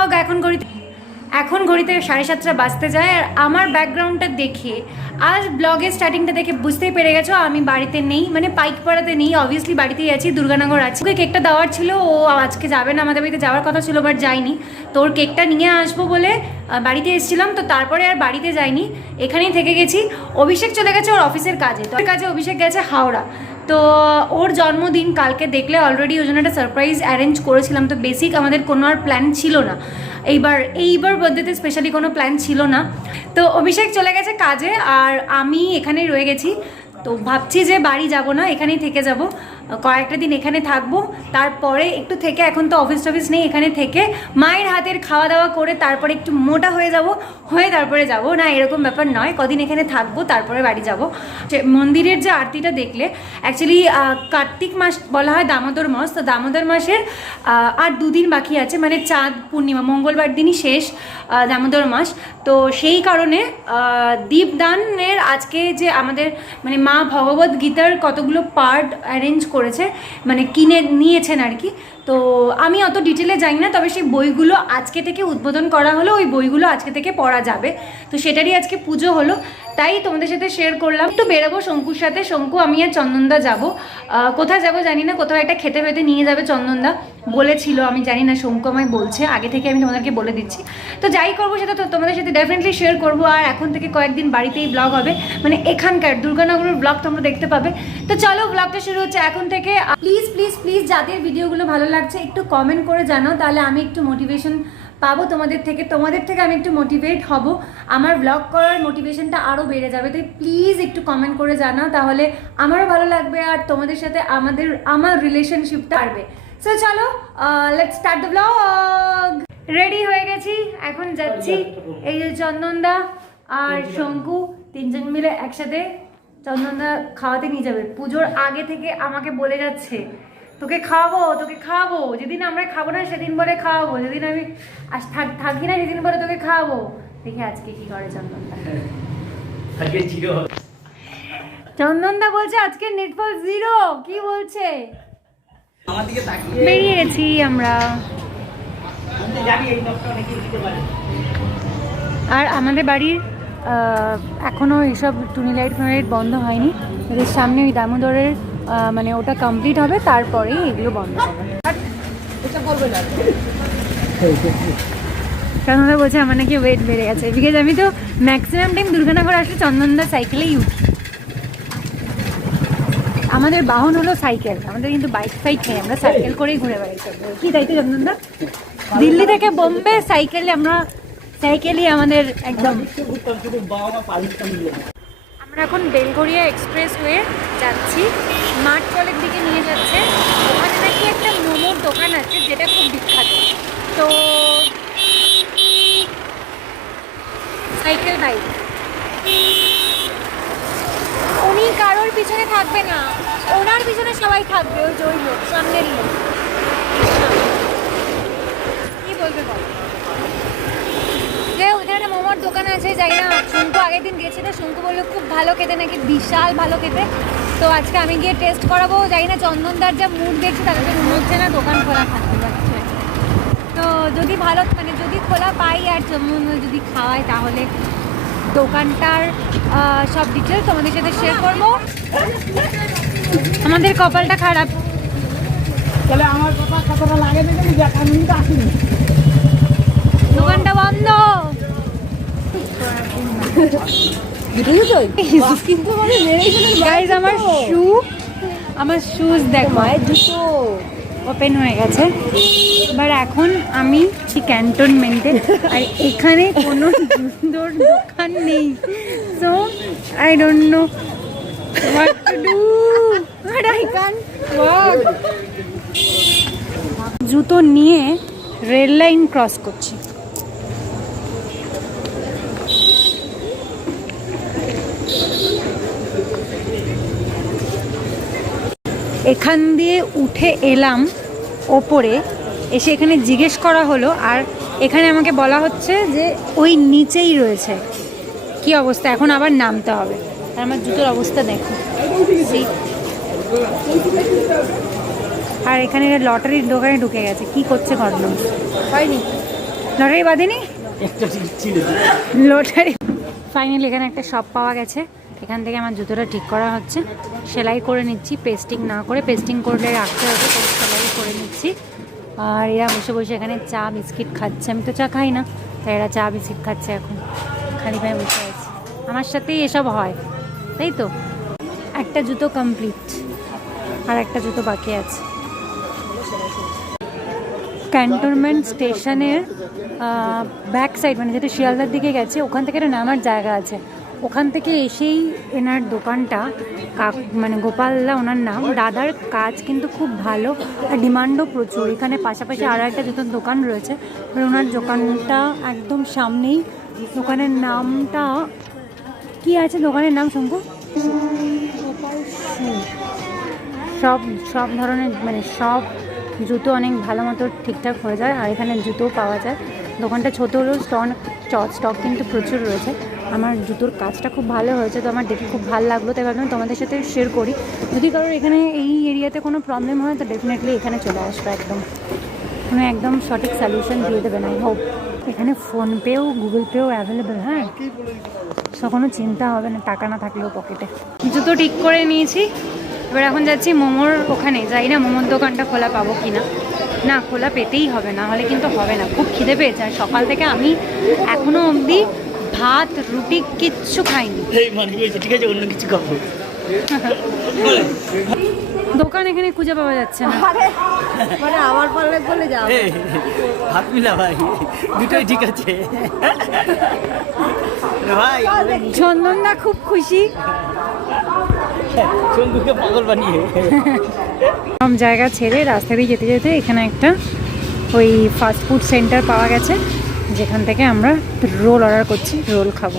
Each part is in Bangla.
ব্লগ। এখন ঘড়িতে 7:30 বাজতে যায়। আর আমার ব্যাকগ্রাউন্ডটা দেখে আজ ব্লগের স্টার্টিংটা দেখে বুঝতেই পেরে গেছো আমি বাড়িতে নেই, মানে পাইকপাড়াতে নেই, অবভিয়াসলি বাড়িতেই আছি, দুর্গানগর আছি। ওকে কেকটা দেওয়ার ছিল, ও আজকে যাবে না, আমাদের বাড়িতে যাওয়ার কথা ছিল বাট যাইনি। তো ওর কেকটা নিয়ে আসবো বলে বাড়িতে এসেছিলাম, তো তারপরে আর বাড়িতে যাইনি, এখানেই থেকে গেছি। অভিষেক চলে গেছে ওর অফিসের কাজে, তো ওর কাজে অভিষেক গেছে হাওড়া। তো ওর জন্মদিন কালকে, দেখলে অলরেডি ওই জন্য একটা সারপ্রাইজ অ্যারেঞ্জ করেছিলাম। তো বেসিক আমাদের কোনো আর প্ল্যান ছিল না, এইবার বার্থডেতে স্পেশালি কোনো প্ল্যান ছিল না। তো অভিষেক চলে গেছে কাজে আর আমি এখানেই রয়ে গেছি। তো ভাবছি যে বাড়ি যাব না, এখানেই থেকে যাব, কয়েকটা দিন এখানে থাকবো, তারপরে একটু থেকে, এখন তো অফিস টফিস নেই, এখানে থেকে মায়ের হাতের খাওয়া দাওয়া করে তারপরে একটু মোটা হয়ে যাব, হয়ে তারপরে যাব না, এরকম ব্যাপার নয়, কদিন এখানে থাকবো তারপরে বাড়ি যাব। মন্দিরের যে আরতিটা দেখলে, অ্যাকচুয়ালি কার্তিক মাস বলা হয় দামোদর মাস, তো দামোদর মাসের আর 2 দিন বাকি আছে, মানে চাঁদ পূর্ণিমা মঙ্গলবার দিনই শেষ দামোদর মাস। তো সেই কারণে দীপদানের আজকে যে আমাদের মানে মা ভগবত গীতার কতগুলো পার্ট অ্যারেঞ্জ করেছে, মানে কিনে নিয়েছেন আর কি। তো আমি অত ডিটেলে জানি না, তবে সেই বইগুলো আজকে থেকে উদ্বোধন করা হলো, ওই বইগুলো আজকে থেকে পড়া যাবে। তো সেটারই আজকে পুজো হলো, তাই তোমাদের সাথে শেয়ার করলাম। একটু বেরোবো শঙ্কুর সাথে, শঙ্কু আমি আর চন্দনদা যাব, কোথায় যাব জানি না, কোথাও একটা খেতে ফেতে নিয়ে যাবে চন্দনদা বলেছিল, আমি জানি না, শঙ্কু আমায় বলছে, আগে থেকে আমি তোমাদেরকে বলে দিচ্ছি। তো যাই করবো সেটা তো তোমাদের সাথে ডেফিনেটলি শেয়ার করবো। আর এখন থেকে কয়েকদিন বাড়িতেই ব্লগ হবে, মানে এখানকার দুর্গানগরের ব্লগ তোমরা দেখতে পাবে। তো চলো ব্লগটা শুরু হচ্ছে এখন থেকে। প্লিজ প্লিজ প্লিজ যাদের ভিডিওগুলো ভালো লাগছে একটু কমেন্ট করে জানাও, তাহলে আমি একটু মোটিভেশন পাবো তোমাদের থেকে আমি একটু মোটিভেট হব, আমার ব্লগ করার মোটিভেশনটা আরও বেড়ে যাবে। তাই প্লিজ একটু কমেন্ট করে জানাও, তাহলে আমারও ভালো লাগবে আর তোমাদের সাথে আমার রিলেশনশিপটা বাড়বে। সো চলো let's start the blog. Ready হয়ে গেছি, এখন যাচ্ছি। এই যে চন্দনদা আর শঙ্কু 3 জন মিলে একসাথে চন্দনদা খাওয়াতে নিয়ে যাবে। পুজোর আগে থেকে আমাকে বলে যাচ্ছে তোকে খাওয়াবো, যেদিন আমরা খাবো না সেদিন বলে খাওয়াবো, যেদিন আমি থাকি না সেদিন বলে তোকে খাওয়াবো। দেখি আজকে কি করে চন্দনদা। চন্দনদা বলছে আজকে নেটফল 0, কি বলছে? বেরিয়ে গেছি আমরা। আর আমাদের বাড়ির এখনো এইসব টুনি লাইট বন্ধ হয়নি, এদের সামনে ওই দামোদরের মানে ওটা কমপ্লিট হবে, তারপরেই এগুলো বন্ধ হবে। চন্দনদা বলছে আমার নাকি ওয়েট বেড়ে গেছে, বিকজ আমি তো ম্যাক্সিমাম টাইম দুর্গানগর আসলে চন্দনদা সাইকেলেই উঠি। আমাদের বাহন হলো সাইকেল, আমাদের কিন্তু বাইক নেই, আমরা সাইকেল করেই ঘুরে বেড়াই। কি তাই তো চন্দনদা? দিল্লি থেকে বোম্বে সাইকেলই আমাদের একদম। আমরা এখন বেলগড়িয়া এক্সপ্রেস হয়ে যাচ্ছি, স্মার্ট কলের দিকে নিয়ে যাচ্ছে। ওখানে নাকি একটা মোমোর দোকান আছে যেটা খুব বিখ্যাত। তো সাইকেল বাইক, উনি কারোর পিছনে থাকবে না, ওনার পিছনে সবাই থাকবে, ওই যে ওই লোক সামনের লোক। কি বলবে বল? ওখানে একটা মোমোর দোকান আছে, যাই না, শঙ্কু আগের দিন গেছে, তো শঙ্কু বললো খুব ভালো খেতে, নাকি বিশাল ভালো খেতে। তো আজকে আমি গিয়ে টেস্ট করাবো। যাই না, চন্দনদার যা মুড দেখছি তাতে তো মনে হচ্ছে না দোকান খোলা থাকতে যাচ্ছে। তো যদি ভালো, মানে যদি খোলা পাই আর চন্দনদা যদি খাওয়ায়, তাহলে দোকানটার সব ডিটেলস তোমাদের সাথে শেয়ার করবো। আমাদের কপালটা খারাপ, দোকানটা বন্ধ। আমার শুজ দেখো, জুতো ওপেন হয়ে গেছে। এবার এখন আমি ক্যান্টনমেন্টে, আর এখানে কোনো সুন্দর দোকান নেই। So I don't know what to do, but I can't walk. জুতো নিয়ে রেল লাইন ক্রস করছি। এখান দিয়ে উঠে এলাম ওপরে, এসে এখানে জিজ্ঞেস করা হলো, আর এখানে আমাকে বলা হচ্ছে যে ওই নিচেই রয়েছে। কি অবস্থা, এখন আবার নামতে হবে। আর আমার জুতোর অবস্থা দেখো। আর এখানে লটারির দোকানে ঢুকে গেছে, কি করছে ঘটনা হয়নি। Lottery বাঁধেনি lottery. ফাইনালি এখানে একটা শপ পাওয়া গেছে, এখান থেকে আমার জুতোটা ঠিক করা হচ্ছে। সেলাই করে নিচ্ছি, পেস্টিং না করে, পেস্টিং করলে রাখতে হবে, তো সেলাই করে নিচ্ছি। আর এরা বসে বসে এখানে চা বিস্কিট খাচ্ছে, আমি তো চা খাই না, তাই এরা চা বিস্কিট খাচ্ছে। এখন খালি পায়ে বসে আছে, আমার সাথেই এসব হয়, তাই তো। একটা জুতো কমপ্লিট, আর একটা জুতো বাকি আছে। ক্যান্টনমেন্ট স্টেশনের ব্যাক সাইড, মানে যেহেতু শিয়ালদার দিকে গেছে, ওখান থেকে একটা নামার জায়গা আছে, ওখান থেকে এসেই এনার দোকানটা, মানে গোপালদা ওনার নাম, দাদার কাজ কিন্তু খুব ভালো আর ডিমান্ডও প্রচুর। এখানে পাশাপাশি আরও একটা জুতোর দোকান রয়েছে, ওনার দোকানটা একদম সামনেই। দোকানের নামটা কি আছে, দোকানের নাম শঙ্কু? সব সব ধরনের, মানে সব জুতো অনেক ভালো মতো ঠিকঠাক হয়ে যায়, আর এখানে জুতোও পাওয়া যায়। দোকানটা ছোটো হলেও স্টক কিন্তু প্রচুর রয়েছে। আমার জুতোর কাজটা খুব ভালো হয়েছে, তো আমার দেখে খুব ভালো লাগলো, তাই ভাবলাম তোমাদের সাথে শেয়ার করি। যদি কারোর এখানে এই এরিয়াতে কোনো প্রবলেম হয় তো ডেফিনেটলি এখানে চলে আসবে, মানে একদম সঠিক সলিউশন দিয়ে দেবেন। আই হোপ এখানে ফোনপেও গুগল পেও অ্যাভেলেবেল। হ্যাঁ, সো কোনো চিন্তা হবে না টাকা না থাকলেও পকেটে। জুতো ঠিক করে নিয়েছি, এবার এখন যাচ্ছি মোমোর ওখানে। যাই না মোমোর দোকানটা খোলা পাবো কি না, না খোলা পেতেই হবে, না হলে কিন্তু হবে না। খুব খিদে পেয়েছে, আর সকাল থেকে আমি এখনো অবধি ভাত রুটি কিচ্ছু খাইনি। ঠিক আছে, অন্য কিছু খাবো। দোকান এখানে খুঁজে পাওয়া যাচ্ছে না, মানে আমার পারলে বলে যাও হাত মিলা ভাই, দুটোই ঠিক আছে ভাই। চন্দনদা খুব খুশি, শঙ্কুকে পাগল বানিয়ে। সব জায়গা ছেড়ে রাস্তা দিয়ে যেতে যেতে এখানে একটা ওই ফাস্ট ফুড সেন্টার পাওয়া গেছে, যেখান থেকে আমরা রোল অর্ডার করছি, রোল খাবো।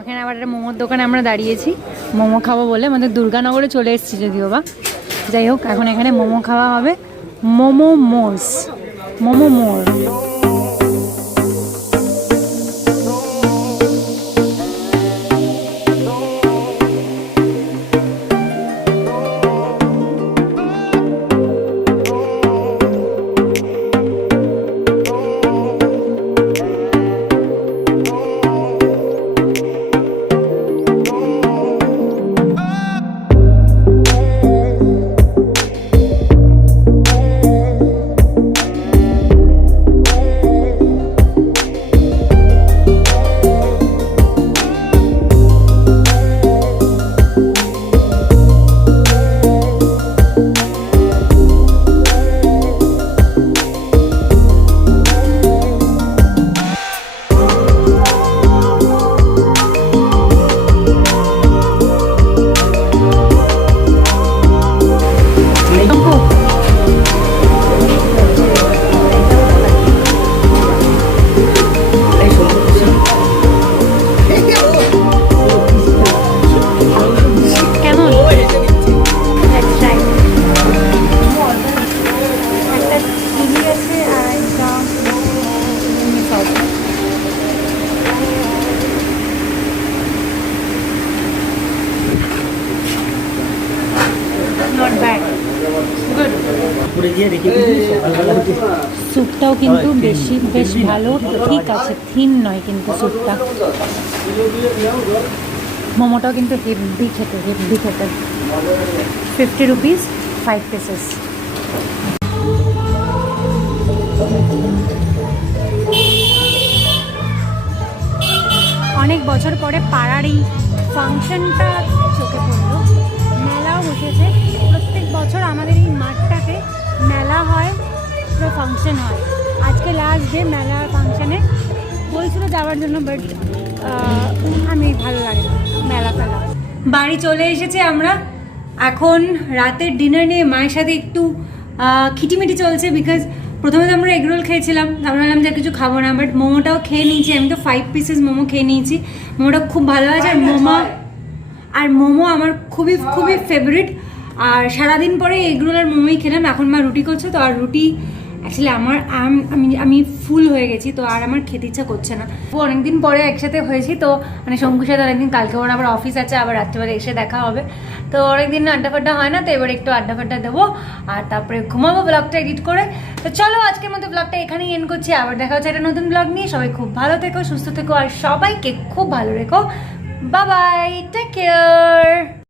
এখানে আবার একটা মোমোর দোকানে আমরা দাঁড়িয়েছি, মোমো খাবো বলে। আমাদের দুর্গানগরে চলে এসেছি যদিও বা, যাই হোক এখন এখানে মোমো খাওয়া হবে। মোমো মোর। স্যুপটাও কিন্তু বেশ ভালো, ঠিক আছে, থিন নয় কিন্তু স্যুপটা। মোমোটাও কিন্তু হেভি খেতে 50 রুপিস 5 পিসেস। অনেক বছর পরে পাড়ার এই ফাংশনটা চোখে পড়লো। মেলাও বসেছে, প্রত্যেক বছর আমাদের এই মাঠটাতে মেলা হয়, পুরো ফাংশন হয়। আজকে লাস্ট ডে মেলা ফাংশনে বলছিল যাওয়ার জন্য, বাট আমি ভালো লাগে মেলা ফেলা। বাড়ি চলে এসেছে আমরা, এখন রাতের ডিনার নিয়ে মায়ের সাথে একটু খিটিমিটি চলছে। বিকজ প্রথমে তো আমরা এগরোল খেয়েছিলাম, আমরা ভাবলাম যে কিছু খাবো না, বাট মোমোটাও খেয়ে নিয়েছি। আমি তো 5 পিসেস মোমো খেয়ে নিয়েছি, মোমোটা খুব ভালো আছে। আর মোমো আমার খুবই ফেভারিট। আর সারাদিন পরে এগরোল আর মোমোই খেলাম। এখন মা রুটি করছে, তো আর রুটি অ্যাকচুয়ালি আমি ফুল হয়ে গেছি, তো আর আমার খেতে ইচ্ছা করছে না। ও অনেকদিন পরে একসাথে হয়েছি, তো মানে শঙ্কুর সাথে অনেকদিন, কালকে ওর আবার অফিস আছে, আবার রাত্রিবেলা এসে দেখা হবে। তো অনেকদিন আড্ডা ফাড্ডা হয় না, তো এবার একটু আড্ডা ফাড্ডা দেবো আর তারপরে ঘুমাবো ব্লগটা এডিট করে। তো চলো আজকের মতো ব্লগটা এখানেই এন্ড করছি, আবার দেখা হচ্ছে একটা নতুন ব্লগ নিয়ে। সবাই খুব ভালো থেকো, সুস্থ থেকো আর সবাইকে খুব ভালো রেখো। Bye bye, take care.